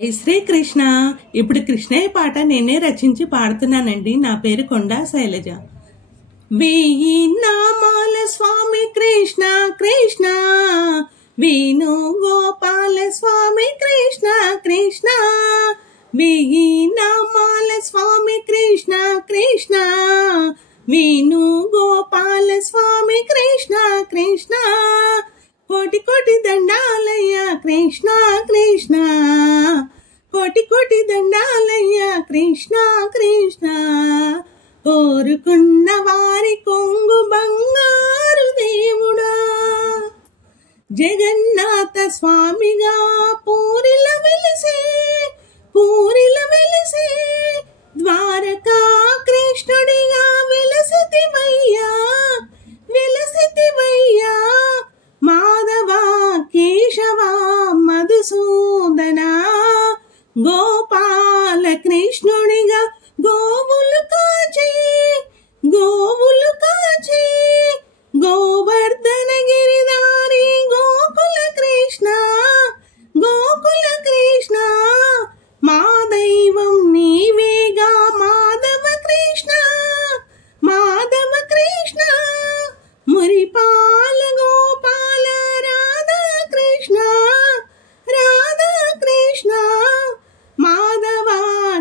జై శ్రీకృష్ణ. ఇప్పుడు కృష్ణయ్య పాట నేనే రచించి పాడుతున్నానండి. నా పేరు కొండా శైలజ. వెయ్యి నామాల స్వామి కృష్ణ కృష్ణ, వేణు గోపాల స్వామి కృష్ణ కృష్ణ, వెయ్యి నామాల స్వామి కృష్ణ కృష్ణ, వేణు గోపాల స్వామి కృష్ణ కృష్ణ, కోటి కోటి దండాలయ్య కృష్ణ కృష్ణ, కోటి కోటి దండాలయ్య కృష్ణ కృష్ణ, కోరుకున్న వారి కొంగు బంగారు దేవుడా, జగన్నాథ స్వామిగా పూరిల వెలిసే ద్వారకా కృష్ణుడిగా వెలసితివయ్యా మాధవ కేశవ మధుసూదన, గోపాల కృష్ణుడిగా గోవులు కాచి గోవర్ధన గిరిదారి గోకుల కృష్ణ మా దైవం నీవేగా మాధవ కృష్ణ మురిపాల గోపాల రాధా కృష్ణ మాధవ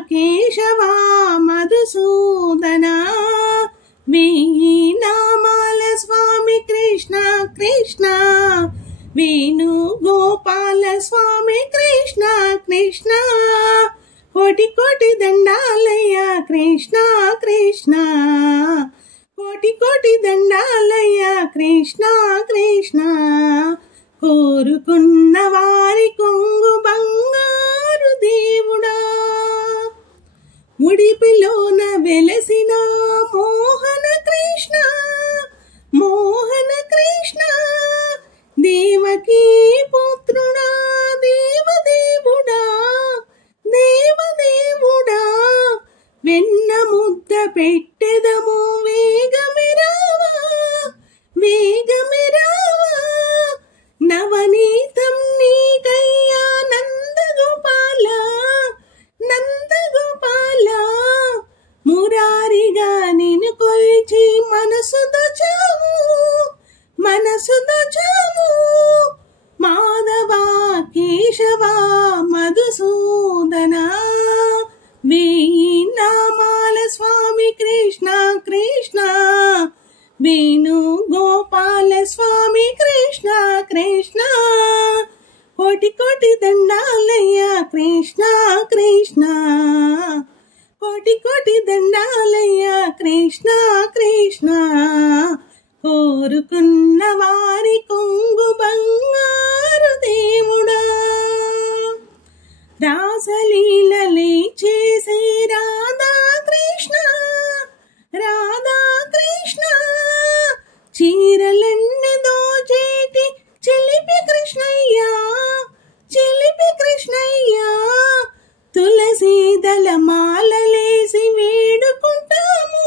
కేశవ మధుసూదన, వెయ్యి నామాల స్వామి కృష్ణ కృష్ణ, వేణు గోపాల స్వామి కృష్ణ కృష్ణ, కోటి కోటి దండాలయ్య కృష్ణ కృష్ణ, కోటి కోటి దండాలయ్య కృష్ణ కృష్ణ, కోరుకున్న వారి కొంగు బంగారు దేవుడా, ఉడిపిలోన వెలసిన మోహన కృష్ణ, దేవకీ పుత్రుడా దేవదేవుడా, వెన్న ముద్ద పెట్టెదము వేగమిరావా, నవనీతం నీకయ్యా నందగోపాల, మురారిగా నిన్ను కొలిచి మనసు దోచావు, మాధవ కేశవ మధుసూదన, వెయ్యి నామాల స్వామి కృష్ణ కృష్ణ, వేణు గోపాల స్వామి కృష్ణ కృష్ణ, కోటి కోటి దండాలయ్య కృష్ణ కృష్ణ, కోటి కోటి దండాలయ్య కృష్ణ కృష్ణ, కోరుకున్న వారి కొంగు బంగారు దేవుడా, రాసలీలలే చేసే రాధా కృష్ణ చీరలన్నీ దోచేటి చిలిపి కృష్ణయ్య, తులసీదల మాలలేసి వేడుకుంటాము,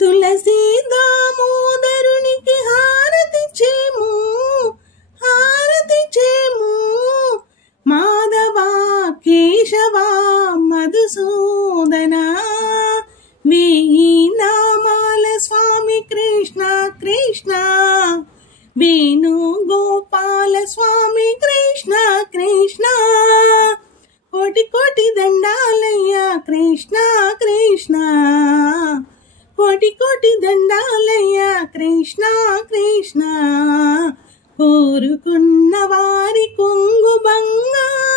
తులసీ దామోదరునికి హారతిచ్చేము, మాధవ కేశవ మధుసూదన, వెయ్యి నామాల స్వామి కృష్ణ కృష్ణ, వేణు గోపాల స్వామి కృష్ణ కృష్ణ, కోటి కోటి దండాలయ్య కృష్ణ కృష్ణ, కోటి కోటి దండాలయ్య కృష్ణ కృష్ణ, కోరుకున్న వారి కొంగు బంగారు